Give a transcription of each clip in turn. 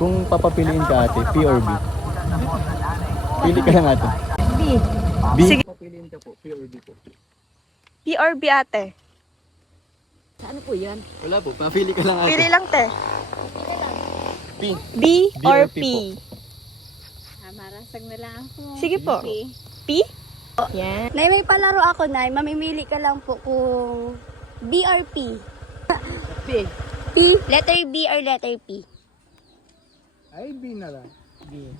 Kung papapiliin ka ate, P or B? Pili ka lang ate. B. B? Sige. Papapiliin ka po, P or B po? P or B ate? Ano po yan? Wala po, papili ka lang ate. Pili lang te. P. B B or or P P? Marasag na lang ako. Sige po. P? Yan. Nay, may palaro ako, Nay. Mamimili ka lang po kung B or P. B. P? Letter B or letter P? Ay, B na lang. B.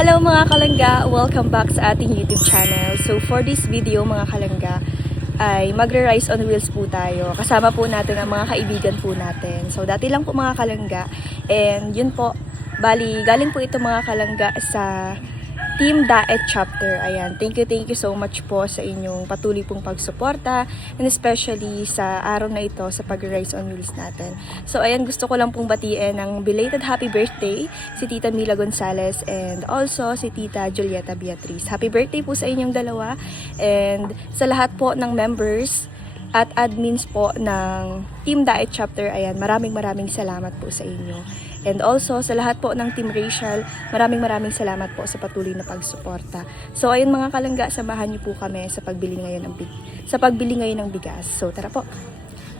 Hello mga kalangga! Welcome back sa ating YouTube channel. So for this video mga kalangga, ay magre-rise on wheels po tayo. Kasama po natin ang mga kaibigan po natin. So dati lang po mga kalangga, and yun po, bali galing po ito mga kalangga sa Team Daet Chapter. Ayan, thank you so much po sa inyong patuloy pong pagsuporta, and especially sa araw na ito sa pag-rise on wheels natin. So ayan, gusto ko lang pong batiin ng belated happy birthday si Tita Mila Gonzalez and also si Tita Julieta Beatriz. Happy birthday po sa inyong dalawa, and sa lahat po ng members at admins po ng Team Daet Chapter. Ayan, maraming salamat po sa inyo. And also, sa lahat po ng Team Rachel, maraming salamat po sa patuloy na pagsuporta. So, ayun mga kalangga, samahan niyo po kami sa pagbili ngayon ng bigas. So, tara po.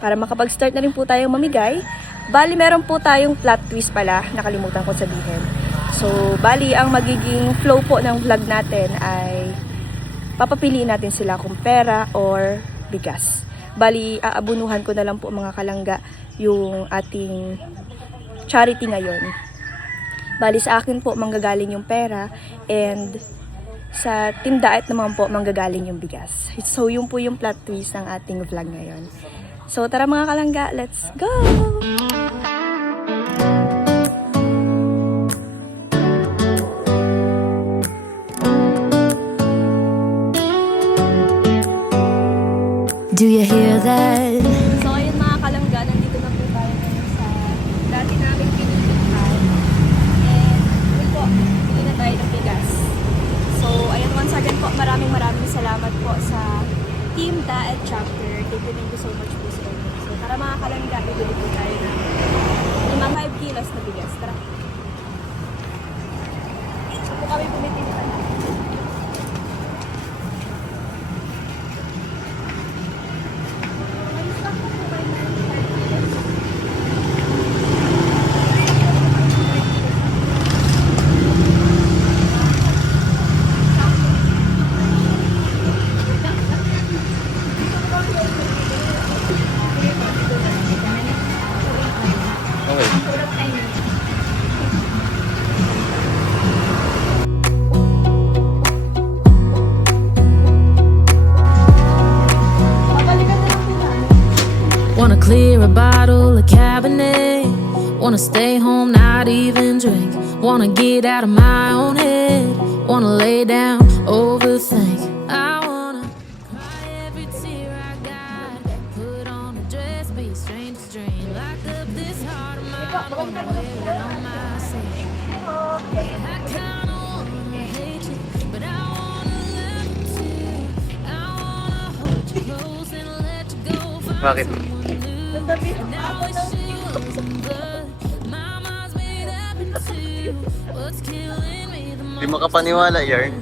Para makapag-start na rin po tayong mamigay, bali meron po tayong plot twist pala, nakalimutan ko sabihin. So, bali ang magiging flow po ng vlog natin ay papapiliin natin sila kung pera or bigas. Bali, aabunuhan ko na lang po mga kalangga yung ating charity ngayon. Bali sa akin po manggagaling yung pera, and sa Team Daet naman po manggagaling yung bigas. So yun po yung plot twist ng ating vlog ngayon. So tara mga kalangga, let's go! Do you hear that? So ayun mga kalangga, nandito na po tayo ngayon sa dati namin pinilihan. And yun po, pili na tayo ng bigas. So ayun, once again po, maraming salamat po sa Team Daet Chapter. Thank you so much po sa inyo. So tara mga kalangga, bibili po tayo ng 5 kilos na bigas. Tara. So po kami pumitilihan. Wanna clear a bottle of Cabernet. Wanna stay home, not even drink. Wanna get out of my own head. Wanna lay down, overthink. I wanna cry every tear I got. Put on a dress, be a stranger's dream. Lock up this heart of mine, wanna wear it on my sleeve. I kinda wanna hate you, but I wanna love you too. I wanna hold you close and let you go. Bakit? Di makapaniwala, Yarn.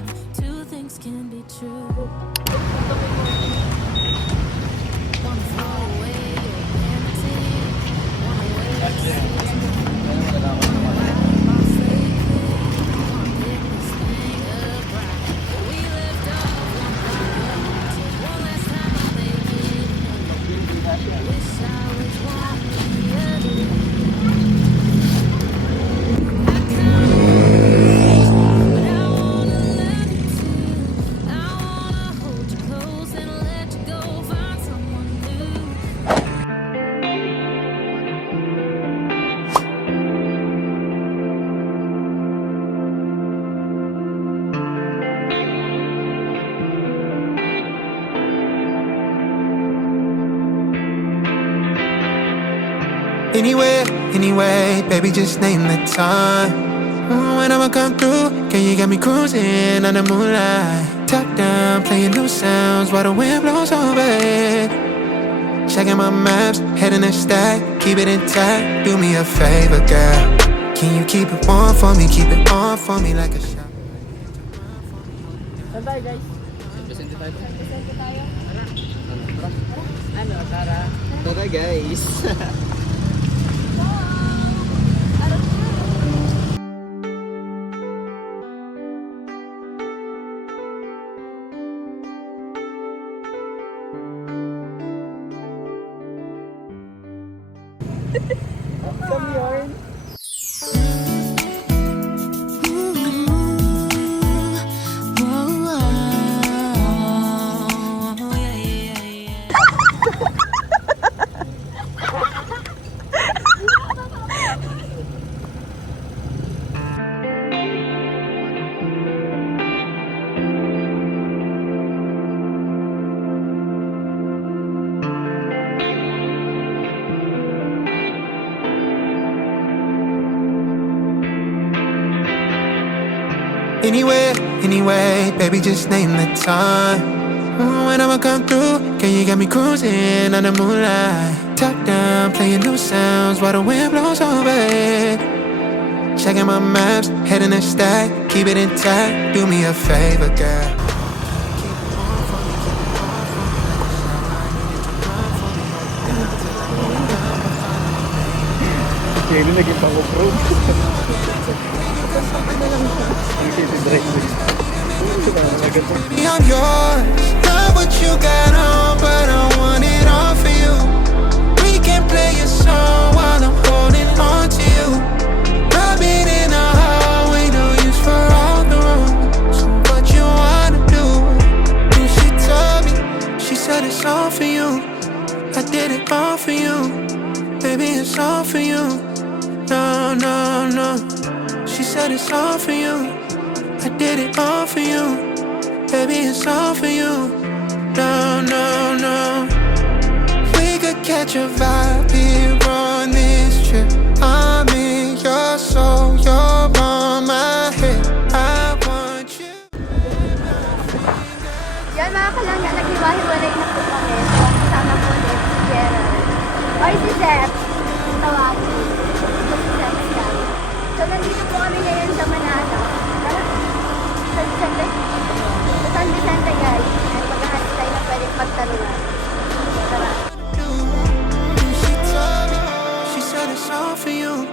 Anywhere, anyway, baby, just name the time. When I'ma come through, girl, you got me cruising on the moonlight. Top down, playing new sounds while the wind blows over it. Checking my maps, heading the stack, keep it intact. Do me a favor, girl. Can you keep it warm for me, keep it on for me like a shot? Saan tayo guys? Sente tayo. Sente tayo. Ano, tara. Tara guys. Come yarn. Anywhere, anyway, baby, just name the time. When I'ma come through, girl, you got me cruising on the moonlight. Top down, playing new sounds while the wind blows over it. Checking my maps, heading the stack, keep it intact. Do me a favor, girl. Kaya naging pang-off-road. I'm yours, not what you got on, but I want it all for you. We can play a song while I'm holding on to you. Rubbing in the hallway, no use for all the rules. What you wanna do? She told me, she said it's all for you. I did it all for you, baby, it's all for you. No, no, no. She said it's all for you. I did it all for you, baby, it's all for you. No, no, no. We could catch a vibe here on this trip. I'm in your soul, you're on my head. I want you. Yan mga kalangga, naghiwa-hiwalay na po kami. So, kasama po ulit si Gerald. Or si Zep. Tawagin. Ito si Zep lang. So, nandito po kami ngayon sa Manalo. Sa San Vicente, guys. At maghahanap tayo na pwedeng pagtanungan. Tara. She told me, she said it's all for you.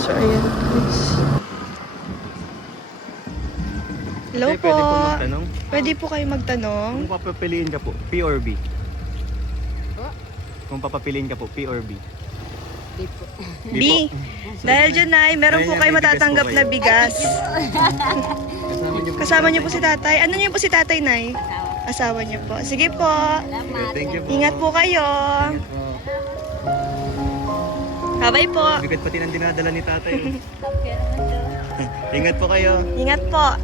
So, ayan guys. Hello po. Pwede po magtanong. Pwede po kayo magtanong. Kung papapiliin ka po, P or B? Kung papapiliin ka po, P or B? B. Dahil dyan ay, meron po kayo matatanggap na bigas. Kasama niyo po si tatay. Ano niyo po si tatay, Nay? Asawa niyo po. Sige po. Thank you po. Ingat po kayo. Bye po. Bigat pati ng dinadala ni tatay. Ingat po kayo. Ingat po.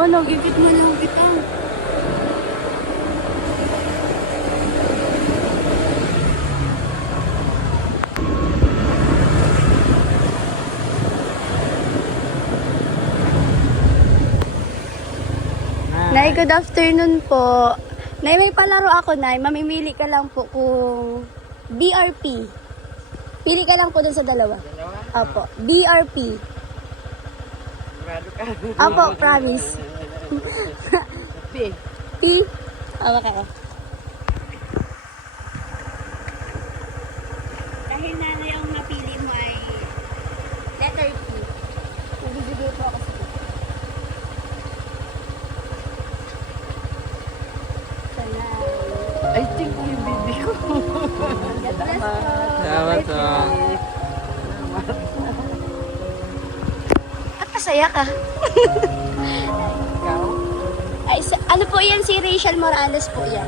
Ano, gigit mo na kita. Nay, good afternoon po. Nay, may palaro ako, Nay. Mamimili ka lang po kung BRP. Pili ka lang po dun sa dalawa. Opo, BRP. Opo, promise. P. P. Hawak ka. Dahil nanay ang napili mo ay letter P. Bibigay po ako sa P. I think yung baby ko. God bless po. Salamat po. At masaya ka. Ay, ano po yan? Si Rachel Morales po yan.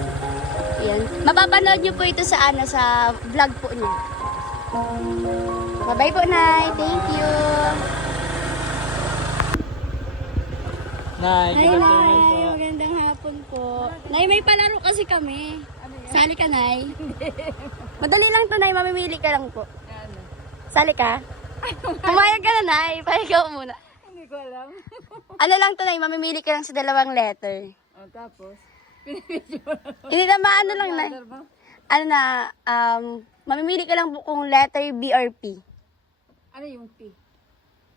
Yan. Mapapanood niyo po ito sa sa vlog po niya. Bye-bye po, Nay. Thank you. Nay, Hi, Nay. Magandang hapon po. Nay, may palaro kasi kami. Sali ka, Nay. Madali lang to, Nay. Mamimili ka lang po. Sali ka? Pumayag ka na, Nay. Pahigaw muna. Hindi ko alam. Ano lang to, Nay? Mamimili ka lang sa dalawang letter. O, tapos? Hindi na maano lang, Nay. Ano na, mamimili ka lang po kung letter B or P. Ano yung P?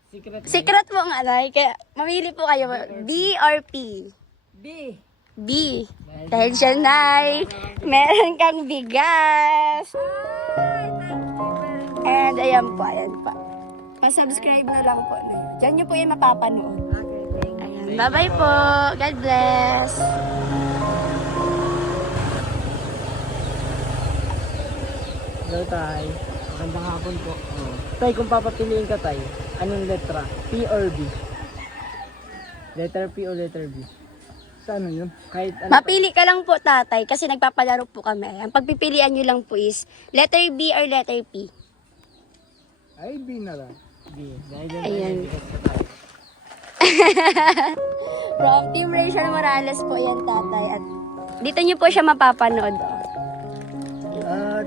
Secret. Secret po nga, Nay. Kaya mamili po kayo. B or P? B. B. Dahil siya, Nay, meron kang bigas. And ayan po, ayan po. Pa-subscribe na lang po, Nay. Diyan niyo po yung mapapanood. Okay, thank you. Ayan. Bye-bye po. God bless. Hello, Tay. Magandang hapon po. Tay, kung papapiliin ka, Tay, anong letra? P or B? Letter P o letter B? Sa ano yun? Kahit ano. Mapili ka lang po, tatay, kasi nagpapalaro po kami. Ang pagpipilian nyo lang po is letter B or letter P. Ay, B na lang. B. Dahil dyan Ayan. bigas ka, Tay. From Team Rachel Morales po yan, tatay. At dito nyo po siya mapapanood.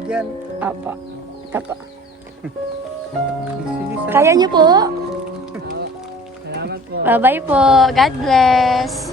Diyan. Opo. Ito po. Sige, sa. Kaya nyo po. Salamat po. Bye-bye po. God bless.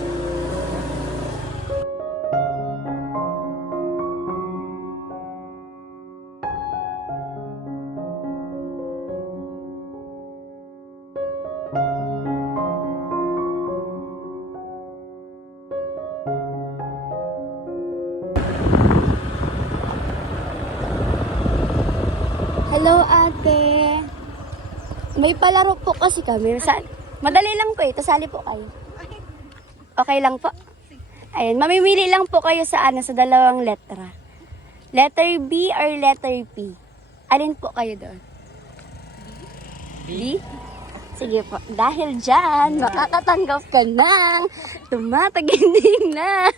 Hello, ate. May palaro po kasi kami. Madali lang po eh. Tasali po kayo. Okay lang po. Ayun, mamimili lang po kayo sa sa dalawang letra. Letter B or letter P? Alin po kayo doon? B? Sige po. Dahil dyan, makakatanggap ka ng tumataginding na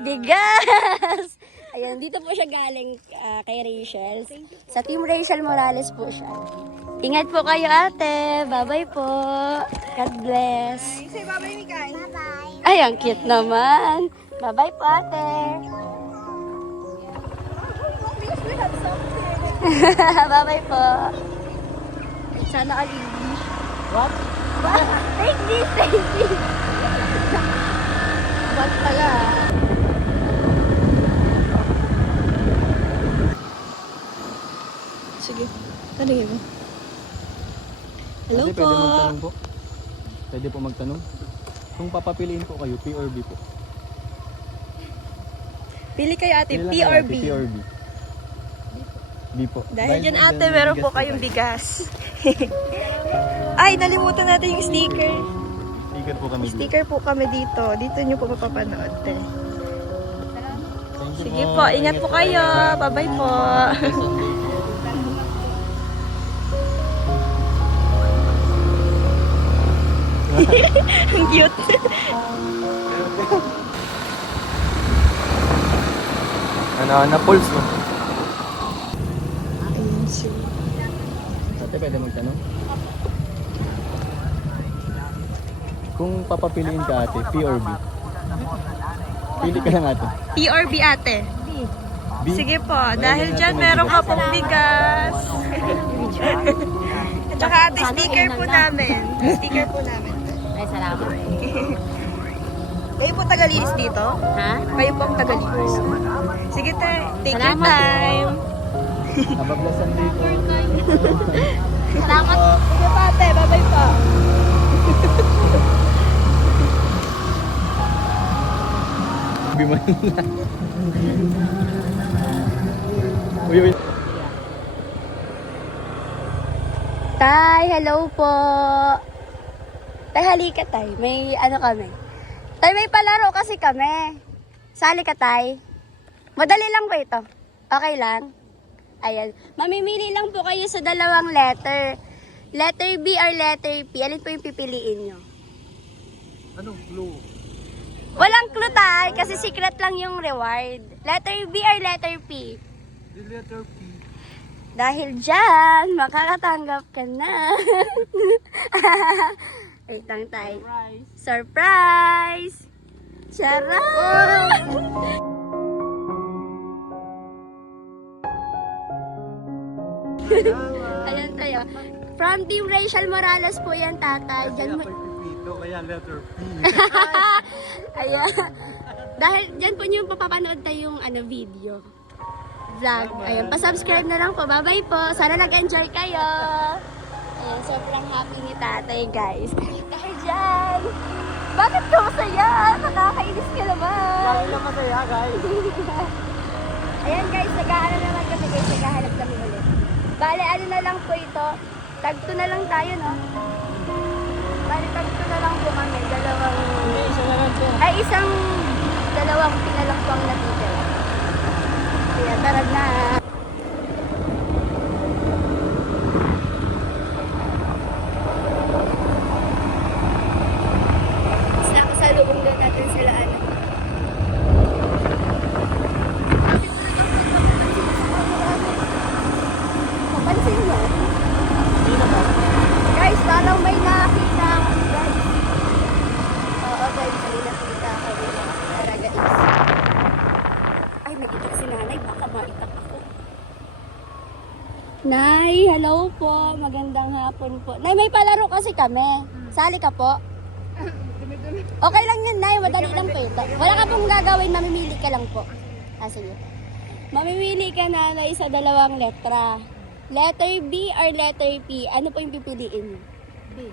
bigas. Ayan, dito po siya galing kay Rachel. Sa Team Rachel Morales po siya. Ingat po kayo, ate. Bye-bye po. God bless. Say bye-bye, Mikay. Bye-bye. Ay, ang cute naman. Bye-bye po, ate. Bye-bye po. Sana all-English. What? Take this, take this. What pala? Sige, tanongin mo. Hello Ate, po. pwede magtanong po? Pwede po magtanong? Kung papapiliin po kayo, P or B po? Pili kayo ate, Pili lang P kayo, or ate, B? P or B? B po. Dahil dyan ate, dyan meron bigas po na kayong tayo. bigas. Ay, nalimutan natin yung sticker. Sticker po kami dito. Sticker po kami dito. Dito nyo po mapapanood. Thank you Sige po, ingat po kayo. Bye-bye po. Ang cute. Na pulse mo. Ate, pwede magtanong? Kung papapiliin ka ate, P or B? Pili ka lang ate. P or B ate? B? Sige po, dahil dyan meron ka pong bigas. At saka ate, sticker po namin. Sticker po namin. Ay, salamat. Kayo po tagalinis dito? Ha? Kayo po ang tagalinis. Sige te, take your Salamat. time. Nabablasan dito. Salamat. Sige pa ate, bye-bye po. PRB Manila. Uy, uy. Tay, hello po. Tay, halika tay. May ano kami. Tay, may palaro kasi kami. Sali ka tay. Madali lang ba ito? Okay lang? Ayan. Mamimili lang po kayo sa dalawang letter. Letter B or letter P. Alin po yung pipiliin nyo? Anong clue? Walang clue tay, kasi secret lang yung reward. Letter B or letter P? The letter P. Dahil dyan, makakatanggap ka na. Wait lang tayo. Surprise! Charot! Ayan tayo. From Team Rachel Morales po yan, tatay. Diyan mo... Kaya letter P. Ayan. Dahil dyan po niyo papapanood tayo yung video. Vlog. Ayan, pa-subscribe na lang po. Bye-bye po. Sana nag-enjoy kayo. Ayan, sobrang happy ni tatay, guys. Dahil dyan. Bakit ka masaya? Nakakainis ka naman. Kaya lang masaya, guys. Ayan, guys. Nag-aaral naman kami, guys. Naghahanap kami ulit. Bale, ano na lang po ito. Tagto na lang tayo, no? Bale, tagto na lang po kami. Dalawang... Hindi, isa na lang po. Ay, dalawang pinalang po ang natitira. Kaya tara na. Sa loob doon natin sila ano. Mapansin mo? Guys, parang may nakakita ako, guys. Oo, guys, may nakita ako. Tara, guys. Ay, nag-itak si nanay. Baka maitak ako. Nay, hello po. Magandang hapon po. Nay, may palaro kasi kami. Sali ka po. Okay lang yun, Nay. Madali lang po ito. Wala ka pong gagawin. Mamimili ka lang po. Ah, sige. Mamimili ka, nanay, sa dalawang letra. Letter B or letter P? Ano po yung pipiliin mo? B.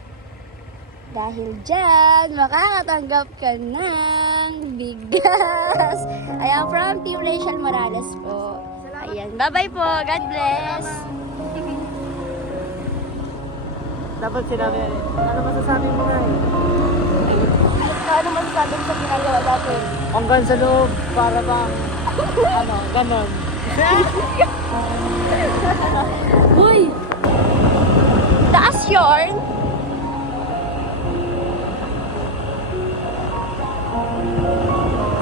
Dahil dyan, makakatanggap ka ng bigas. Ayan, from Team Rachel Morales po. Ayan, bye-bye po. God bless. Dapat sinabi, ano masasabi mo na eh? Ano masasabi mo sa ginagawa natin? Hanggang sa loob, para bang, ano, ganon. Uy! Taas yarn?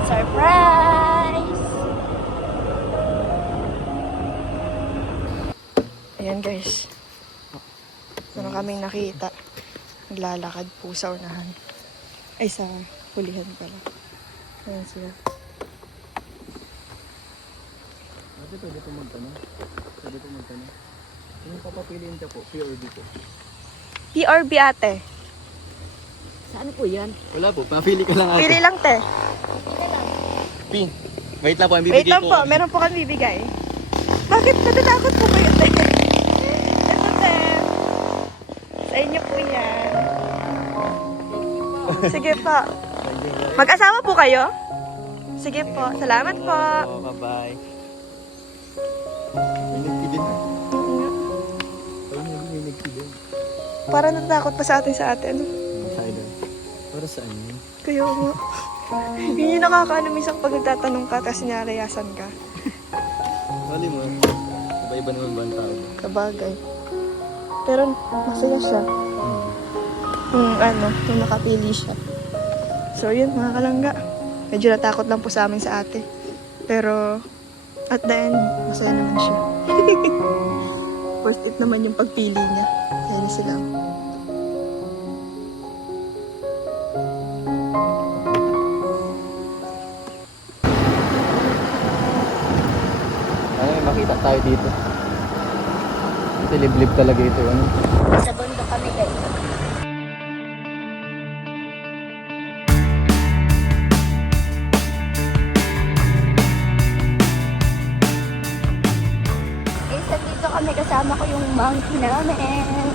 Surprise! Ayan guys. Meron kaming nakita. Naglalakad po sa unahan. Ay, sa hulihan pala. Ayan sila. Ate, pwede po magtanong. Pwede po magtanong. Kung papapiliin ka po, P or B po? PRB ate. Saan po yan? Wala po, papili ka lang ate. Pili lang te. P. Wait lang po, ang Wait bibigay lang ko. po, meron po kami bibigay. Bakit natatakot po kayo te? Ito te. Sa inyo po yan. Sige po. Mag-asawa po kayo? Sige po. Salamat po. Oh, bye-bye. May nagpidin. May nagpidin. Para natatakot pa sa atin. Masayda. Para saan yun? Kaya nga. Yun yung nakakaano minsan pag nagtatanong ka tapos sinarayasan ka. Mali mo. Iba-iba naman ba ang tao? Kabagay. Pero masaya siya. Yung nakapili siya. So yun mga kalangga. Medyo natakot lang po sa amin sa ate. Pero at the end, masaya naman siya. Worth it naman yung pagpili niya. Kaya sila. Ano, may makita tayo dito. Kasi liblib talaga ito. Ano? Sa bundok kami, guys. Guys, nandito kami kasama ko yung monkey namin.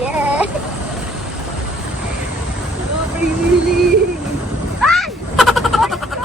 Yeah! Sobrang hiling! Ay! Diyos ko!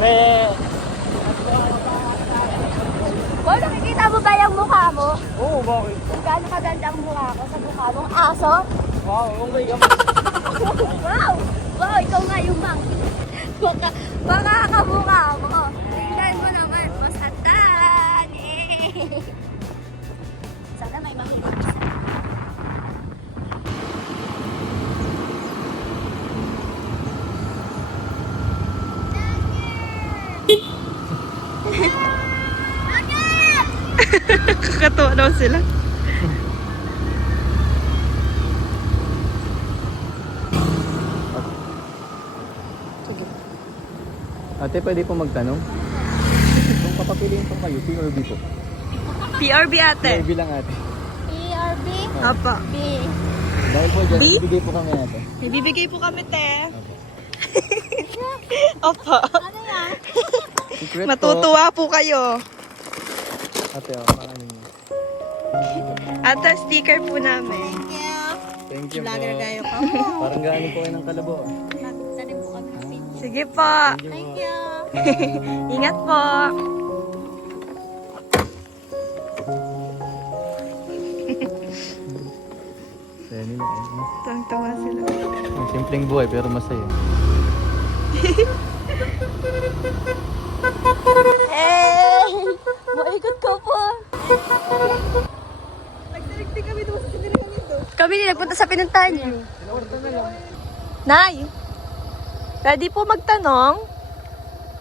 Boy, nakikita mo ba yung mukha mo? Oo, bakit? Kung gaano kaganda ang mukha ko sa mukha mong aso? Wow, okay ka. Wow! Wow, ikaw nga yung monkey. Baka kamukha mo. Tingnan mo naman, masatan. Eh. Sana may makikita. Kakatuwa daw sila. Ate, pwede po magtanong? Kung papapiliin po kayo, P or B po? PRB ate. PRB lang ate. PRB? Apa. B. Dahil po dyan, B? bibigay po kami ate. May bibigay po kami, te. Opo. Ano yan? Secret Matutuwa po kayo. po. Ate, ano niyo? Ate, sticker po namin. Thank you po. Parang gaano po kayo ng kalabo. Magsalim po kami ng pin. Sige po. Thank you. Ingat po. Saya nila. Tawang-tawa sila. Ang simpleng buhay pero masaya. Hey! Maikot ka po. Nagdirekti kami doon sa siniringan nito. Kami din nagpunta sa pinuntahan niya. Nay, pwede po magtanong?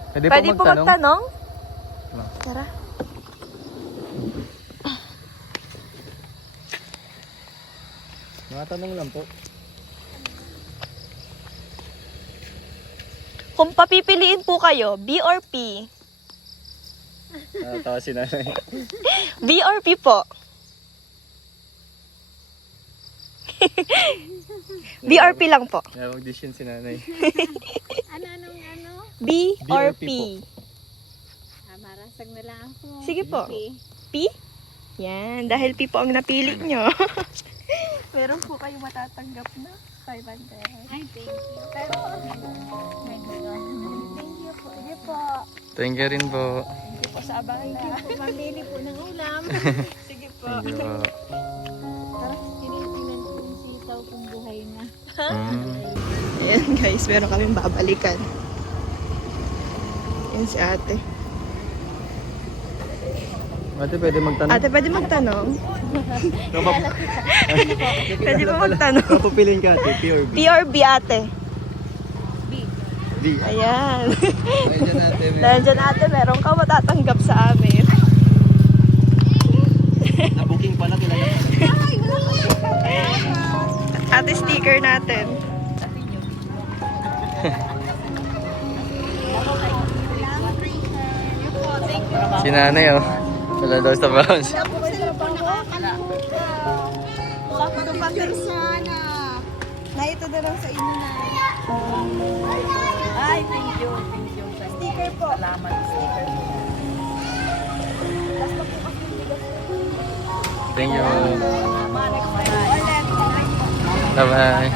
Pwede po magtanong? Tara. Mga tanong lang po. Kung papipiliin po kayo, B or P? Tawa si nanay. B or P po? B or P lang po? Kaya mag-decision si nanay. Ano? B or or P P? Marasag na lang ako. Sige po. P? Yan, dahil P po ang napili nyo. Meron po kayo matatanggap na 500. Ay, thank you. Pero, thank you po. Sige po. Thank you rin po. Hindi po sa abang na. Pamili po ng ulam. Sige po. Thank you po. Tapos, tinitingnan ko yung sitaw kung buhay na. Ayan guys, meron kaming babalikan. Yan si ate. Ate, pwede magtanong? Ate, pwede magtanong? Pwede po magtanong? Papapiliin ka ate, P or B? P or B ate? B. Ayan. Ay, dyan ate. Dahil dyan ate, meron ka matatanggap sa amin. Na-booking pala kilala. Ate, sticker natin. Si nanay oh. Wala daw sa bounce. Na ito na lang sa inyo na. Ay, thank you. Thank you. Sticker po. Salamat, sticker. Thank you. Ulit. Bye-bye.